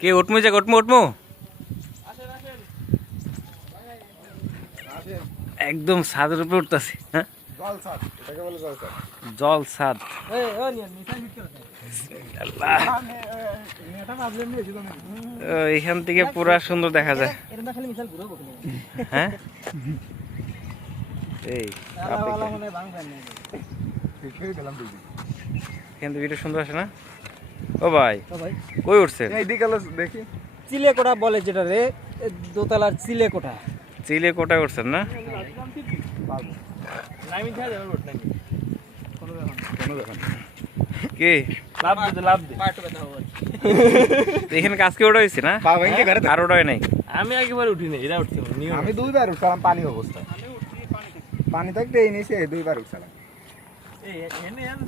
কে উঠমু যে উঠমু উঠমু? একদম ছাদের উপরে উঠতেছি হ্যাঁ? জল ও, এখান থেকে পুরা সুন্দর দেখা যায়। হ্যাঁ? এখান থেকে সুন্দর আসে না? ও ভাই কই উঠছে দেখি। চিলে কোঠা বলে যেটা রে এ দোতলার চিলে কোঠা চিলে কোটায় উঠছেন না? কি? লাভ দে দে এখানে কাজকে ওটা হয়েছে না? আর ওটা হয় নাই? আমি একেবারে উঠিনি এরা উঠছে আমি দুইবার উঠলাম পানি অবস্থা। পানি থাকতে এই নিচে দুইবার উঠছিলাম। এই এনে এনে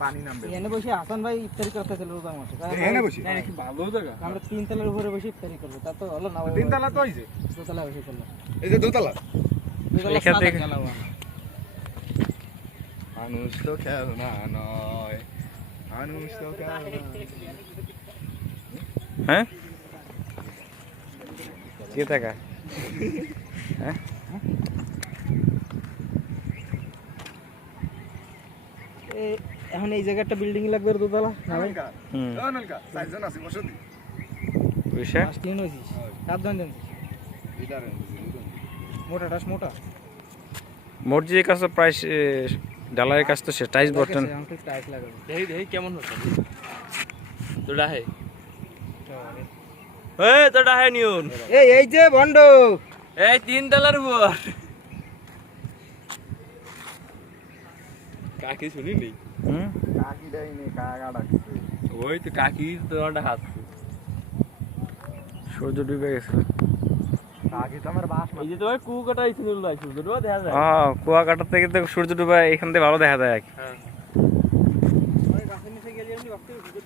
পানি নামবে। এনে বসে হাসান ভাই ইফতারি করতে ছিল রোজা মাসে এখানে বসি? ভালো জায়গা। আমরা তিন তলার উপরে বসে ইফতারি করব তা তো হলো না তিন তলা তো হইছে। দোতলা বসে করল এই যে দোতলা। দোতলা এখান থেকে- মানুষ তো খেলনা নয়। মানুষ তো খেলনা হ্যাঁ? কে টাকা হ্যাঁ? এই এখন এই জায়গাটা বিল্ডিং লাগবে দোতলা মসজিদের কাছে প্রায় সে- ডালারের কাজ তো সে টাইস বর্তন দেখি দেখি কেমন হচ্ছে? তো ডাহে। এই তো ডাহে নিউন। এই এই যে ভন্ড এই তিন তলার উপর। কাকি শুনি নি হুম? কাকি দেয়নি কাকা ডাকছে। ওই তো কাকি তোমারটা হাত সূর্য ডুবে গেছে। কাকি তো আমার বাস এই যে তোমার কু কাটাই ছিল না সূর্যটা দেখা যায়? হ্যাঁ কুয়াকাটা থেকে তো সূর্য ডুবে এখান থেকে ভালো দেখা যায় হ্যাঁ।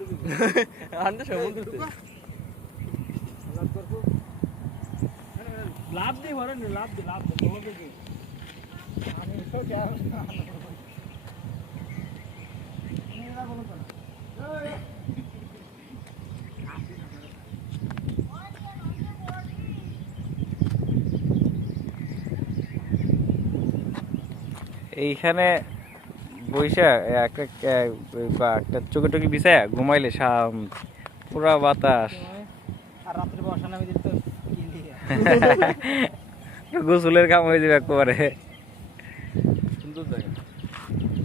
ডুবে আনতে সমুদ্র লাভ দিয়ে ভরে নি লাভ দিয়ে লাভ দিয়ে তোমাকে কি আমি তো খেয়াল এইখানে বৈশা একটা একটা চোখে টোকে বিছায় ঘুমাইলে শাম পুরা বাতাস। গোসলের কাম হয়ে যাবে একেবারে। সুন্দর জায়গা।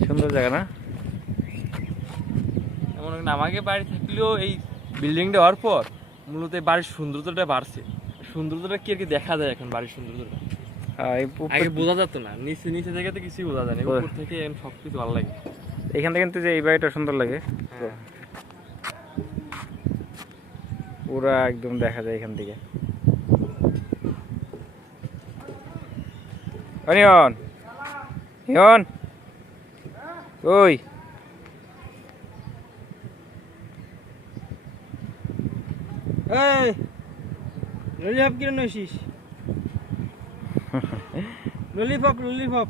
সুন্দর জায়গা না? এমন আমাকে বাড়ি থাকলেও এই বিল্ডিংটা হওয়ার পর মূলত বাড়ির সৌন্দর্যটা বাড়ছে। সৌন্দর্যটা কি আর কি দেখা যায় এখন বাড়ির সৌন্দর্যটা? উপর- আগে বোঝা যেত না। নিচে নিচে থেকে তো কিছুই বোঝা যায় না উপর থেকে সব কিছু ভালো লাগে। এখান থেকে কিন্তু যে এই বাড়িটা সুন্দর লাগে। হ্যাঁ। পুরা একদম দেখা যায় এখান থেকে। অনিয়ন নিয়ন ওই। এই ললিপপ কিনে নইছিস ললিপপ ললিপপ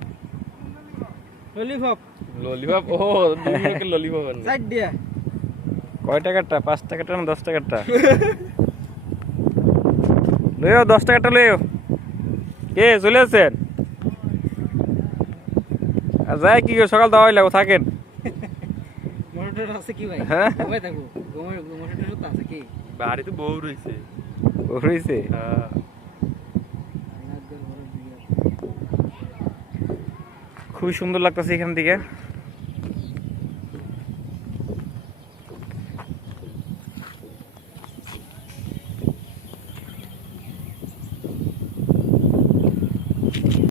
ললিপপ ললিপপ ও দুই লোকের ললিপপ আনবে। সাইড দিয়া। কয় টাকারটা? পাঁচ টাকারটা না দশ টাকারটা? লইও দশ টাকারটা লইও। কে চলে আসছেন? আর যাই কি সকাল দাওয়াই লাগো থাকেন। মোটর আছে কি ভাই? হ্যাঁ? থাকো মোটর তো আছে কি? বাড়িতে বউ রয়েছে। হয়েছে হ্যাঁ। খুবই সুন্দর লাগতেছে এখান থেকে।